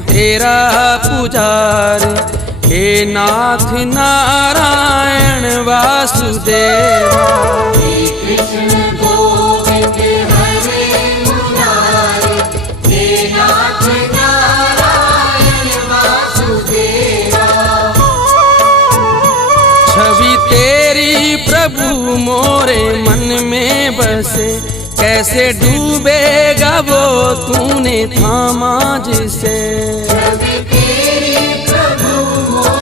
तेरा पुजार, हे नाथ नारायण वासुदेवा। हे कृष्ण गोविंद हरे मुरारे, हे नाथ नारायण वासुदेवा। छवि तेरी प्रभु मोरे मन में बसे, कैसे डूबेगा वो तूने थामा जिसे।